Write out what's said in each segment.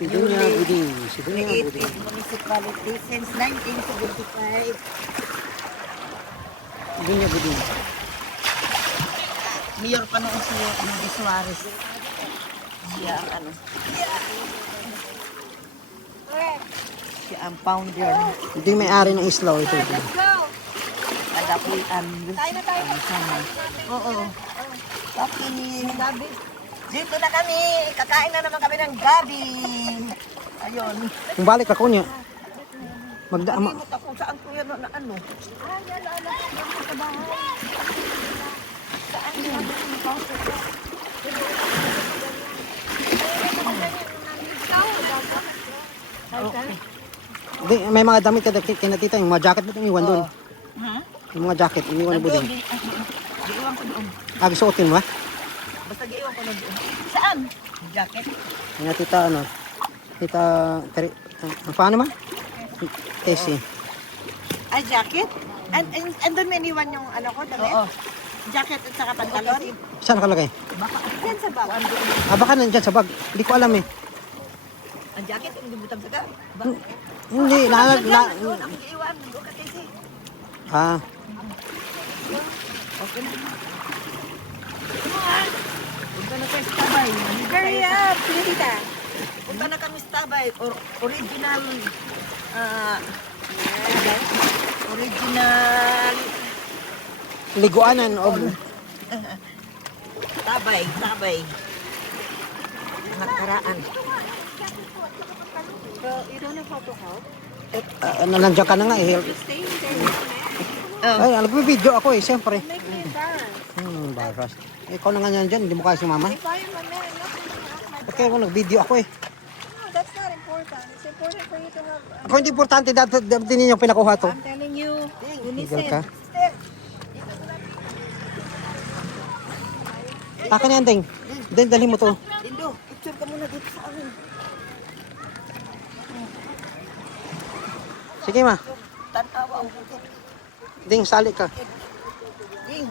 Sidunya Buding. Sidunya Created Buding. municipality since 1975. Sidunya Buding. Mayor pa noon si Rudy Suarez. Siya ang ano. Siya ang founder. Ito yung may-ari ng isla. Ito. Tagapuan. Tayo na tayo. Oo. Tapi, dito na kami. Kakain na naman kami ng gabi. Ayun. Kung balik ako niya. Magdaama. Kalimut ako saan ko yan na ano. Ay, alala ko yan sa bahay. Saan yun? Okay. Di, may mga damit ka kinatita. Yung mga jacket mo itong iwan doon. Ha? Yung mga jacket, iniwan na Buding. Giiwan ko doon. Suotin mo ha? Basta giiwan ko na doon. Saan? Jacket. Yung tita ano. Tita, paano ma? Casey. Ay, jacket? Andun may iniwan yung ano ko, damit? Oo. Jacket at saka pantalon? Saan nakalagay? Baka, yan sa bawang doon. Baka nandyan sa bag. Hindi ko alam eh. Ang jacket, yung libutang saka. Hindi, Doon, ang giiwan. Doon ka kasi. Ah, Okay na. Punta na kayo sa Tabay. Hurry up, Tita. Punta na kami sa Tabay. Original, original liguanan o Tabay. Nakaraan. You don't have how to help? nandiyan ka na nga eh. Stay there. Ay, nagbe-video ako eh, siyempre. Make me embarrassed. Embarrassed. Ikaw na nga yan dyan, hindi mo kaya sumama. If I am a man, nothing. Ba't kaya ako nag-video ako eh. No, that's not important. It's important for you to have. Ako hindi importante, dapat ninyo pinakuha to. I'm telling you, Tigil ka. Step. Akin yan, Ting. Dali mo to. Indo, picture ka muna dito sa amin. Sige ma. Tanawa ang bukit. Ding, sali ka. Ding.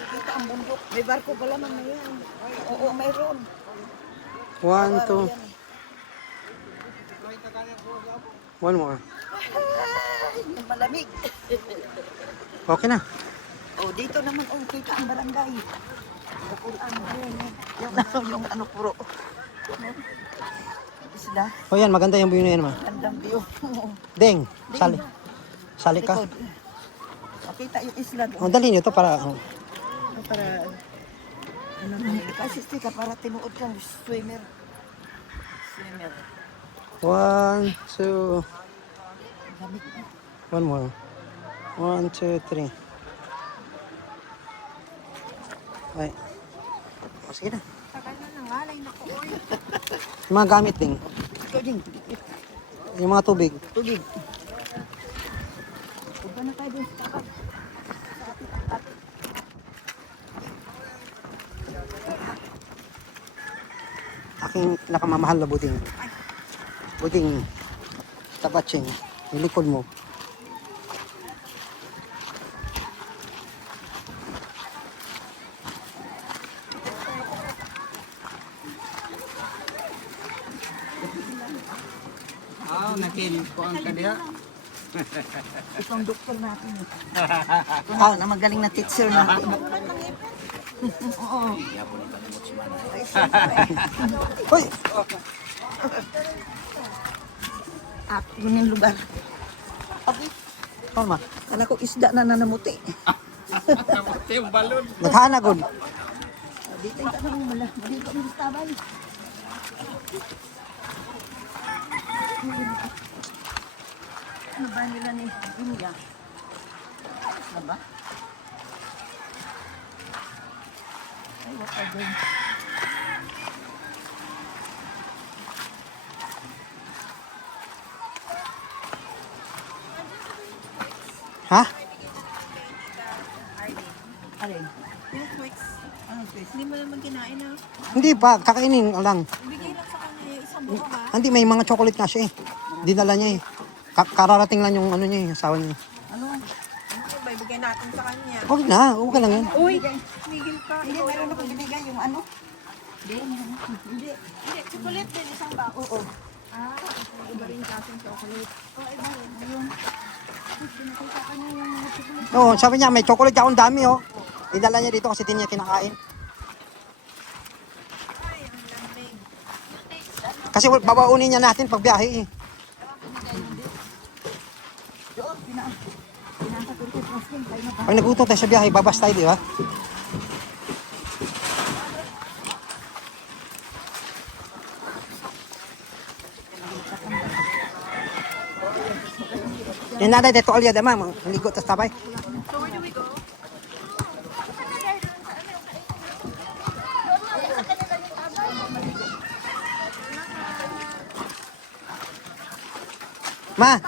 Kita ang bundok. May barko pala man na yan. Oo, mayroon. 1, 2. One more. Ay, malamig. Okay na. Oh, dito naman, oh, kita ang barangay. Kapulaan. Yung ano, puro. Isla. O yan, maganda yung view na yan ma. Gandang view. Ding, sali. Sali ka. Likod. Makita yung isla doon. O, dali nyo to para... Para, ano na, kasi ka para tinuod kang swimmer. Swimmer. 1, 2. Lamig na. One more. 1, 2, 3. Ay. O, sige na. Tagal na nangalay na ko, oy. Yung mga gamit, Ding. Ikaw din. Yung mga tubig. Tugig. Punta na tayo dun sa tapat. Aking nakamamahal na buding. Buding. Tabatsing. Yung likod mo. Nakin ko ang kadiha. Ikaw ang doktor natin. Ikaw na magaling na teacher natin. Oo. Ay, siyempre. Hoy! At yun yung lugar. Okay. Tama. Kala ko isda na nanamuti. Kamuti yung balon. Naghanagod. Dito yung tanong mala. Dito ang tabay. Ano ba nila ni India? Ano ba? Ay, what are they? Ha? Alin? Yung tweets. Anong tweets? Hindi mo naman kinain na. Hindi pa, kakainin lang. Bigay lang sa kanya yung isang buka ba? Hindi, may mga chocolate na siya eh. Dinala niya eh. Kararating lang yung ano niya eh, asawa niya. Ano? Ano ba ibigay natin sa kanya? Okay na, okay lang yan. Uy! Tigil ka. Hindi, meron akong binigay yung ano. Hindi. Chocolate din, isang box. Oo. Ah, iba rin kasing chocolate. Oo, iba rin. Ayun. Pinakita ka niya yung mga chocolate. Oo, sabi niya, may chocolate akong dami, oh. Idala niya dito kasi di niya kinakain. Ay, ang lamig. Kasi babaunin niya natin pag biyahe, eh. Pag nagutom tayo sa biyahe, babas tayo, di ba? Yung nanay dito alya, dama, maligo tas tabay. So where do we go? Ma,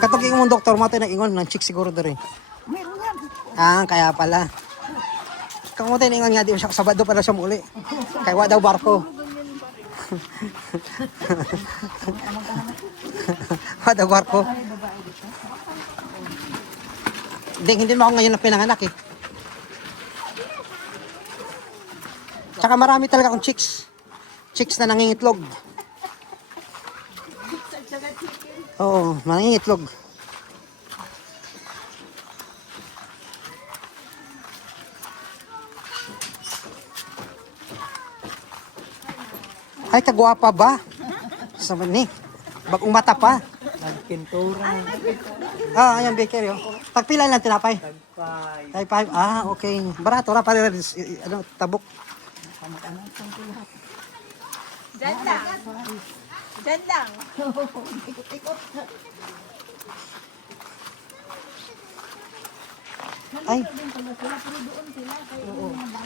katong ingon doktor mo, tayo nag-ingon, ng chick siguro doon. Meron yan. Ah, kaya pala. Kung mo tayo ingon nga, di siya Sabado pala siya muli. Kaya wa daw barko. Wa daw barko. Hindi mo ako ngayon na pinanganak eh. Tsaka marami talaga akong chicks. Chicks na nangingitlog. Oo, nangingitlog. Ay, kagwapa ba? Sabi ni. Bagong mata pa. Nagpintura. Ah, ayan, bakery. Oh. Pagpila lang tinapay? Tag 5. Ah, okay. Barato na pala ano, tabok. Diyan lang. Diyan lang. Ay.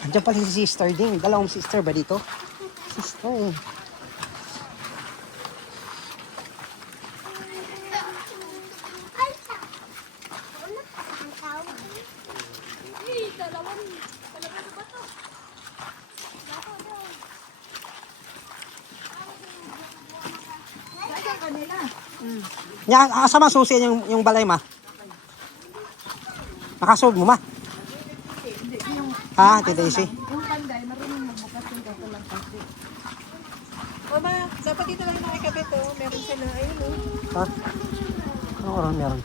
Andiyan pala si sister din. Dalawang sister ba dito? Sister. Ya, asa man susi yung balay ma? Nakasold mo ma? Ha, Tita Isi. Mama, dapat dito lang nakikabit to. Meron sila. Ayun o. Ha? Ano oras meron?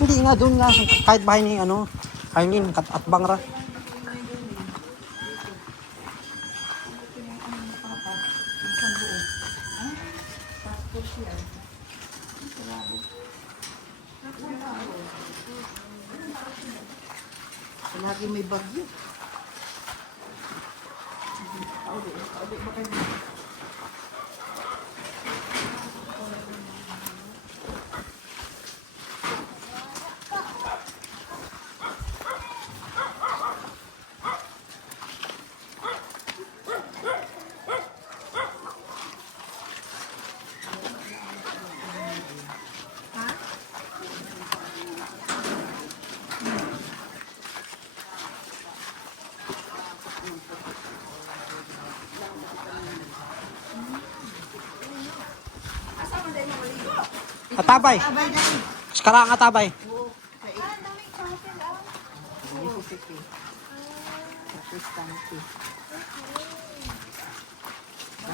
Hindi nga, doon nga. Kahit bahay ni ano, Arlene, at Bangra. Lagi may bagyo. Atabay. Sekarang atabay.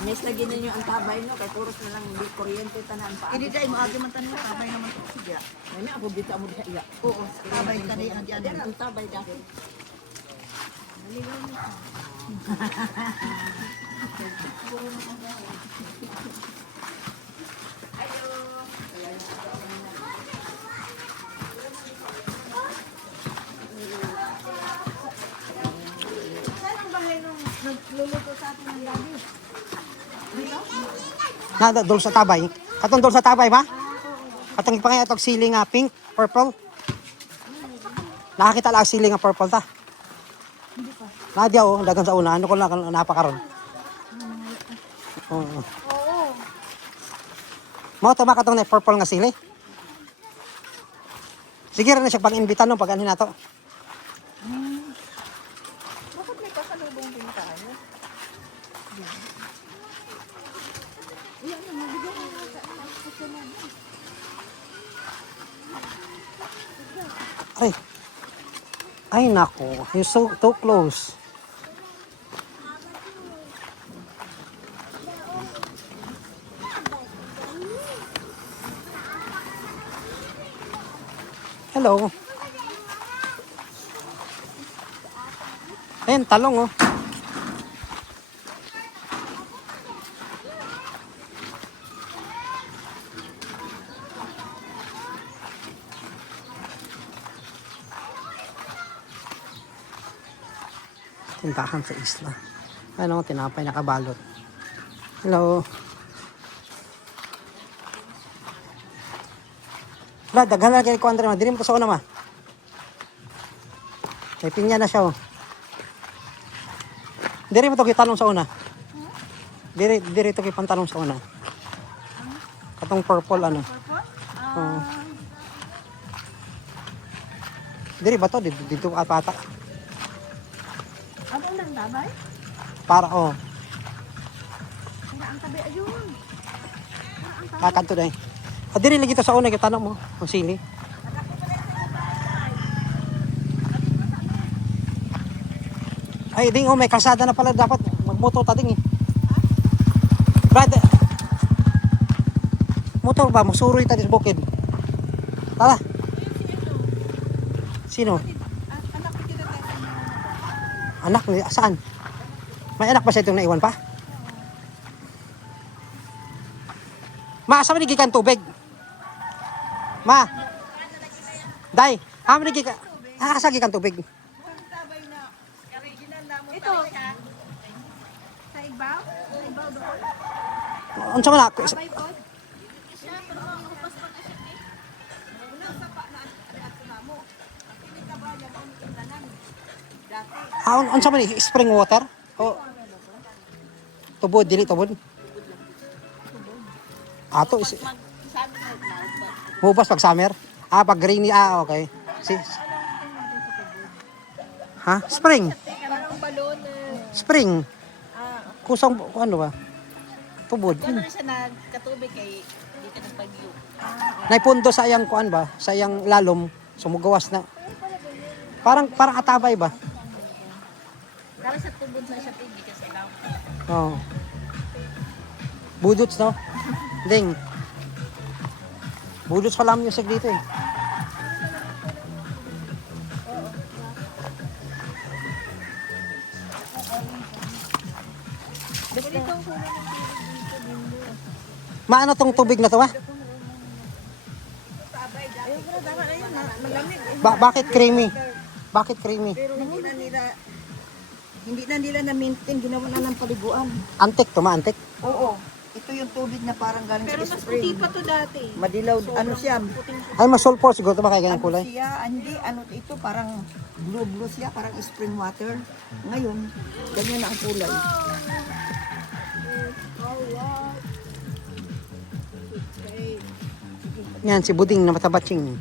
Miss lagi ninyo ang tabay no, kay puros na lang hindi kuryente tanan pa. Hindi dai mo agi man tanan tabay naman to siya. Ani ako dito amo diha. Oo, tabay tani ang diyan. Ang tabay dati. Na dol sa tabay. Katong dol sa tabay ba? Katong ipangay atong siling nga pink, purple. Nakakita lang siling nga purple ta. Nadia oh, dagan sa una. Ano ko lang napakaron. Oo. Mo to ba katong na purple nga sili? Sige ra na siya pag-imbitan no pag anhin nato. Bakit may kasalubong din tayo? Ay. Ay nako, you're so too close. Hello. Ayan, talong oh. Tindahan sa isla. Ano, tinapay nakabalot. Hello. Wala, daghan na kayo ko Andre. Dili mo to sa una ma. May pinya na siya oh. Diri mo to kitalong sa una. Diri to kipantalong sa una. Katong purple ano. Oo. Diri ba to? Dito apata. Ano nang tabay? Para oh. Kaya ang tabi ayun. Kakanto dai. Diri lagi to sa una kitanong mo. Ang sili. Ay, ding oh, may kalsada na pala dapat magmotor ta ding eh. Brad. Motor ba musuroy ta sa bukid. Tara. Sino? Anak ni saan? May anak ba siya itong naiwan pa? Ma, asa man gikan tubig? Ma. Day, amo ni gikan. Asa gikan tubig? Ito. Sa ibaw? Sa ibaw doon? Unsa man ako? Tabay po? Unsa man ni spring water? O tubod dili tubod. Ato is Hubas pag summer. Pag rainy okay. Ha? Spring. Parang balon. Spring. Kusang ano ba? Tubod. Ano siya nagkatubig kay dito ng bagyo. Naipundo sa iyang kuan ba? Sa iyang lalom sumugawas na. Parang atabay ba? Para sa tubod na siya pigi kasi lang. Oh. Budots no? Ding. Budots pala ang music dito eh. Maano tong tubig na to ba? Bakit creamy? Bakit creamy? Pero hindi na nila na-maintain, ginawa na ng paliguan. Antik to, maantik. Oo. Ito yung tubig na parang galing Pero sa mas puti spring. pa to dati. Madilaw, ano siya? Ay, mas sulfur siguro to ba kaya ganyan Ano kulay? siya? Hindi, ano ito, parang blue siya, parang spring water. Ngayon, ganyan na ang kulay. Yan, si Buding na matabatsing.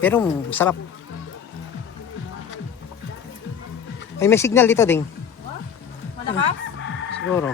Pero masarap. Ay, may signal dito ding. Malakas? Siguro.